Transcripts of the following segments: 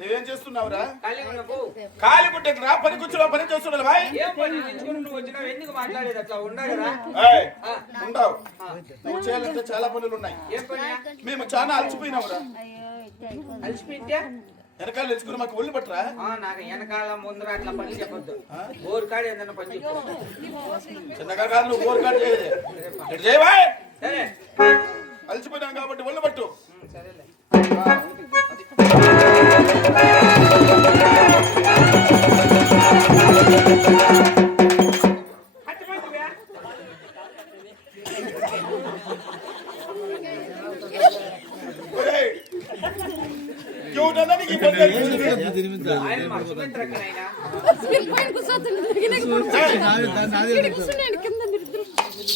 నువ్వేం చేస్తున్నావురా? కాలి గుడ్డకురా, పని కూర్చున్నా, పని చేస్తున్నావు భాయ్. ఉండవు, నువ్వు చేయాలంటే చాలా పనులు ఉన్నాయి. మేము చాలా అలసిపోయినావురా. వెనకాల తెచ్చుకుని మాకు ఒళ్ళు పట్టరా? నాకు వెనకాల ముందర అట్లా పని చెప్పొద్దు. బోర్ కాడ ఏదన్నా పని చెప్పు. చిన్నగా కాదు, నువ్వు బోర్ కాడ చేయదు. చేయబాయ్, అలసిపోయినాం కాబట్టి ఒళ్ళు పట్టు. సరేలే.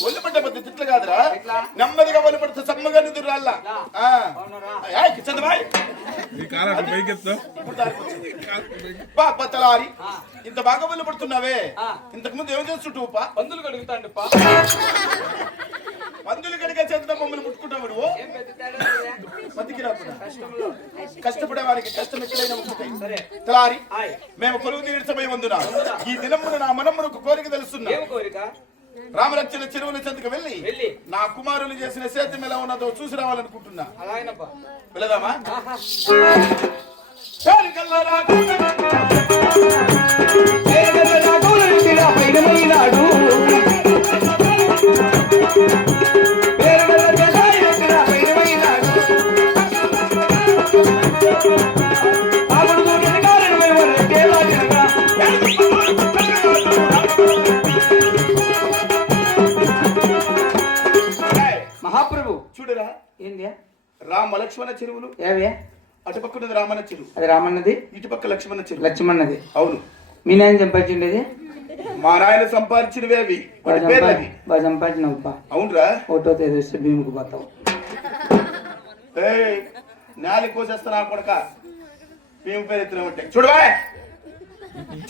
ఒళ్ళు పట్టే పద్ధతి తిట్లు కాదురా, నెమ్మదిగా ఒళ్ళు పడితే సమ్మగా నిద్ర రాల్లా. ఇంత బాగా ఒళ్ళు పడుతున్నావే, ఇంతకు ముందు ఏం చేస్తుంటావు? పందులు కడుగుతాండి. పందులు కడిగే చేతుల్లో మమ్మల్ని ముట్టుకుంటావు నువ్వు. కష్టపడే వారికి కష్టం ఎక్కడైనా ఉంటుంది. తలారి, మేము కొలువు తీర్చబోయి వందున ఈ దినమున నా మనమునకు కోరిక తెలుస్తున్నా. రామరక్షణ చెరువుల చెందుకు వెళ్ళి నా కుమారులు చేసిన సేద్యం ఎలా ఉన్నదో చూసి రావాలనుకుంటున్నా. వెళదామా? మహాప్రభు చూడరా, ఏంది? రామ లక్ష్మణ చెరువులు. ఏవే? అటుపక్కనది రామన్న చెరువు. అది రామన్నది, ఇటుపక్క లక్ష్మణ చెరువు. లక్ష్మణది. అవును. మీ నాయన సంపాదించిండేది? మా నాయన సంపాదించినవే అవి. బాగా సంపాదించినవు. అవునరా. ఫోటో తెస్తే భీముకు పోతావు. నాలి కోసేస్తా కొడక. భీము పేరు ఎత్తునమంటే చూడవా,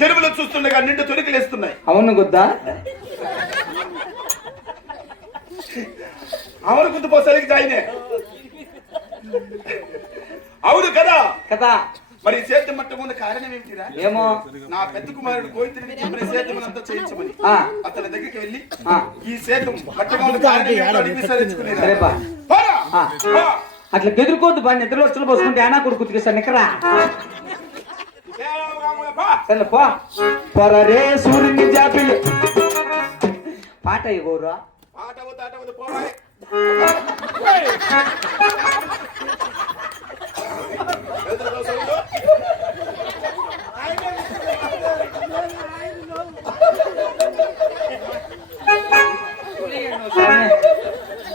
చెరువులో చూస్తుండగా నిండు తొలికలు వేస్తున్నాయి. అవును గుద్దా? అవును గుద్దు పోసరికి జాయినే. అవును కదా కదా. మరి సేద్యం మట్టమున్న కారణం ఏమిటిరా? ఏమో. నా పెద్ద కుమారుడు కోయితుడిని చెప్పిన సేద్యం అంతా చేయించమని అతని దగ్గరికి వెళ్ళి ఈ సేద్యం మట్టమున్న కారణం అట్లా గెదురుకోవద్దు. బాగా నిద్రలో వచ్చలు పోసుకుంటే ఆనా కొడుకు ఉతికేస్తాను నిక్కరా. సరే పో. పొరరే సూర్యుని జాపిల్లి పాట ఇవ్వరా? పాట అవుతాటవద్దు, పోవాలి.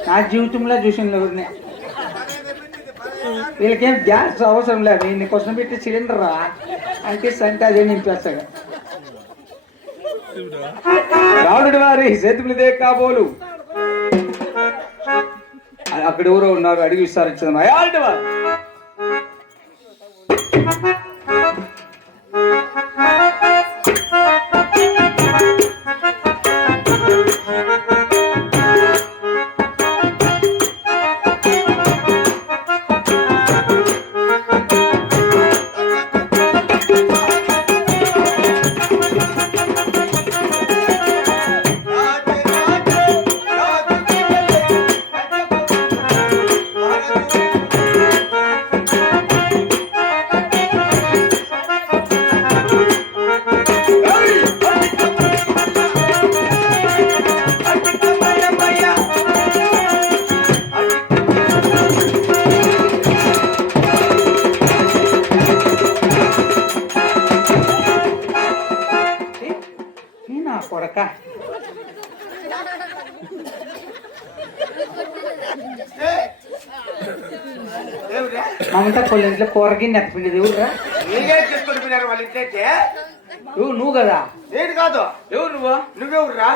నా జీవితంలో చూసిన ఎవరిని వీళ్ళకేం గ్యాస్ అవసరం లేదు. ఇన్ని కోసం పెట్టి సిలిండర్ అంటే సంటే అదే నింపేస్తాడు. రావుడి వారి చేతులదే కాబోలు. అక్కడ ఎవరో ఉన్నారు, అడిగి విస్తారించడం. అయాల్టి వారు కొడక. మమతా వాళ్ళ ఇంట్లో కూరకి నెత్తపిండి దేవుడురా. వాళ్ళ ఇంట్లో నువ్వు కదా? నేను కాదు. ఎవరు నువ్వు? నువ్వెవరురా?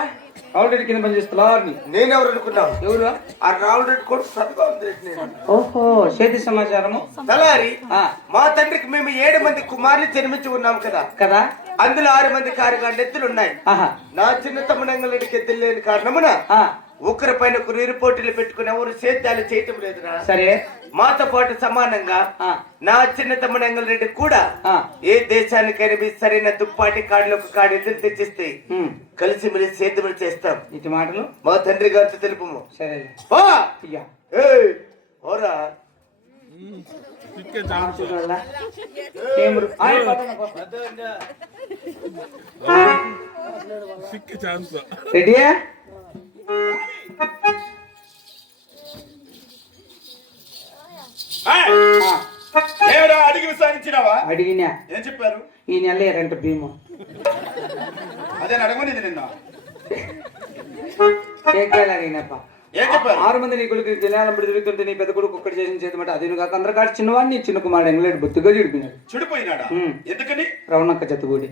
ఆల్రెడీ కింద పని చేస్తున్నా నేనెవరు అనుకున్నావు? ఎవరు? ఆ రావుల రెడ్డి కొడుకు సత్యభామ రెడ్డి నేను. ఓహో, చేతి సమాచారము. తలారి ఆ, మా తండ్రికి మేము 7 మంది కుమారులు జన్మించి ఉన్నాం కదా. కదా. అందులో 6 మంది కారుగాండ ఎత్తులు ఉన్నాయి. ఆహా. నా చిన్న తమ్ముడంగలకి ఎత్తులు లేని కారణమున ఆ, ఒకరి పైన ఒకరు పోటీలు పెట్టుకుని ఎవరు సేద్యాలు చేయటం లేదురా. సరే. మాతో పాటు సమానంగా ఆ, నా చిన్న తమ్ముడంగల రెడ్డి కూడా ఆ, ఏ దేశానికైనా మీ సరైన దుప్పాటి కాడిలో ఒక కాడి ఎదురు తెచ్చిస్తే ఉమ్, కలిసి మెలిసి సేద్యములు చేస్తాం. ఇటు మాటలు. మా తండ్రి గారితో తెలుపుము. సరే. పో. ఇయ్యా. ఏయ్, పోరా. చూడాలా? ఏమ్రు? ఆయ్, పట్టణ పో. రెడీయా? ఏమిరా అడిగి విసారించినావా? అడిగినా. ఏం చెప్పారు? ఈ నెల రెంట్ భీము అదే అడగమని నిన్న అడిగినప్ప. ఏం చెప్పారు? 6 మంది నీ కొడుకు దినాలంబడి తిరుగుతుంటే నీ పెద్ద కొడుకు ఒక్కటి చేసిన చేతమాట అది కాక అందరు కాదు చిన్నవాడిని చిన్న కుమారుడు ఎంగలేడు బొత్తుగా చెడిపోయినాడు. చెడిపోయినాడా? ఎందుకని? రవణక్క జతగూడి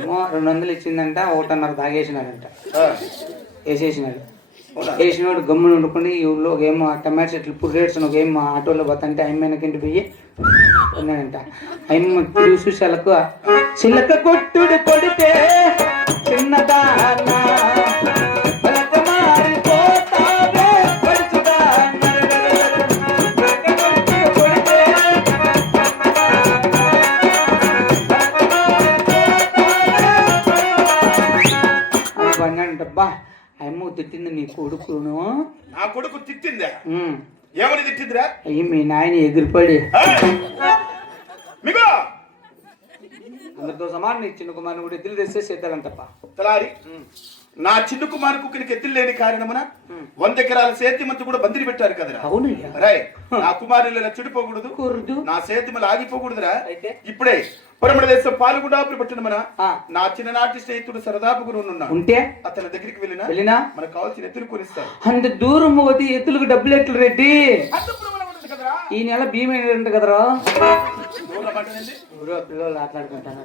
ఏమో 200 ఇచ్చిందంట, 1.5 తాగేసినాడంట. వేసేసినాడు. వేసినోడు గమ్మును వండుకుని ఈ ఊళ్ళో ఒక ఏమో టమాటో చెట్లు ఇప్పుడు రేట్స్ ఒక ఏమో ఆటోలో పోతుంటే అమ్మాయినకింటి పోయి ఉన్నాడంట. అమ్మ చూసాలకు చిలక కొట్టుడు కొడితే చిన్నదానా అన్నాడంటబ్బా. అమ్మ తిట్టింది నీ కొడుకును. నా కొడుకు తిట్టిందా? ఏమని తిట్టిందిరా? అయ్యి మీ నాయన ఎగిరిపడి మీకు అందరితో సమానం నీ చిన్న కుమారుని కూడా ఎద్దులు తెస్తే చేద్దారంటప్ప. తలారి నా చిన్న కుమారుకు ఎత్తులు లేని కారణమున 100 ఎకరాల సేద్యమంతా కూడా బందిరి పెట్టారు కదరా. అవునయ్యా. రాయ్ నా కుమారులు చెడిపోకూడదు, కూరదు నా సేద్యములు ఆగిపోకూడదురా. అయితే ఇప్పుడే పరమణ దేశం పాల్గొండాపురి పట్టిన నా చిన్ననాటి స్నేహితుడు సరదాపుకు ఉన్నాడు. ఉంటే అతని దగ్గరికి వెళ్ళినా మనకు కావాల్సిన ఎత్తులు కొనిస్తారు. అంత దూరం పోతే ఎత్తులకు డబ్బులు ఎట్లు రెడ్డి. ఈ నెల భీమ ఏంట కదరా. పిల్లలు ఆటలాడుకుంటాను.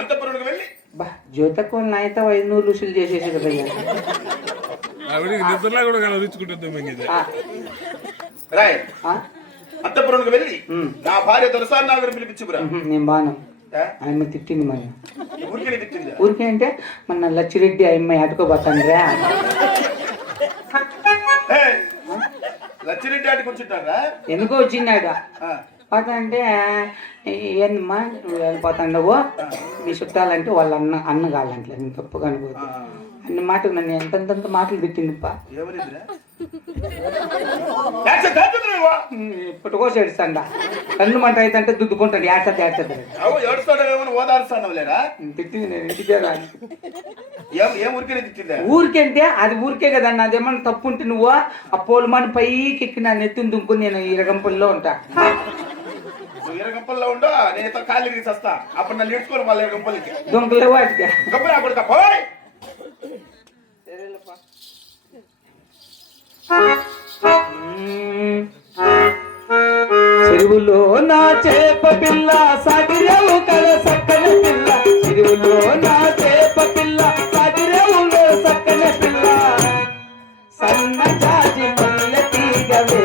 అంతపురంకి వెళ్ళి బా జ్యోతకోళ్ళు నాయత 500 రుసులు చేసేసాడు భయ్యా. రాయ్ అంతపురంకి వెళ్ళి నా భార్య దొరసారి నాగర్ పిలిపించుకురా. నేను బాను. ఆయమ్మ తిట్టింది మరి. ఊరికే తిట్టింది? ఊరికే అంటే మన లచ్చిరెడ్డి అమ్మాయి ఆటుకోబోతాండ్రా. లచ్చిరెడ్డి ఆటకు వచ్చింటారా? ఎందుకో వచ్చిందాడ పోతా అంటే ఏందమ్మా నువ్వు వెళ్ళిపోతాండవు మీ చుట్టాలంటే వాళ్ళ అన్న కావాలంటే నేను తప్పు కనుకోవచ్చు అన్ని మాటలు నన్ను ఎంతంత మాటలు తిట్టిందిప్ప. ఇప్పటికో ఏడుస్తాండ కన్ను మంట అయితే దుద్దుకుంటాడు. తిట్టింది నేను ఇంటికే రాని. ఊరికంటే అది ఊరికే కదన్న. అదేమన్నా తప్పు ఉంటే నువ్వు ఆ పోలమాని పైకి ఎక్కి నా నెత్తిని దుంకుని నేను ఇరగంపల్లో ఉంటా. ఇరగంపల్లో ఉండో నేను కాళ్ళు తీసేస్తా. అప్పుడు నన్ను నేర్చుకోను వాళ్ళ ఇరగంపల్లికి దొంగలు వాటికి చెరువులో నా చేప పిల్ల సాగిరేవు కల సక్కన పిల్ల. చెరువులో నా చేప పిల్ల సాగిరేవులో సక్కన పిల్ల. సన్న జాజి మల్ల తీగవే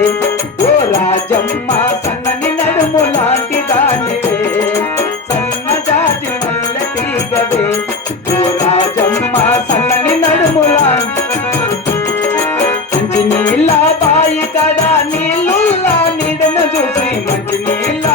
ఓ రాజమ్మ సన్నని నడుము లాంటి దానివే. సన్న జాజి మల్ల తీగవే ఓ రాజమ్మ సన్నని నడుము లాంటి. మంచి నీళ్ళ బాయి కదా నీళ్ళుల్లా నీడను చూసి మంచి నీళ్ళ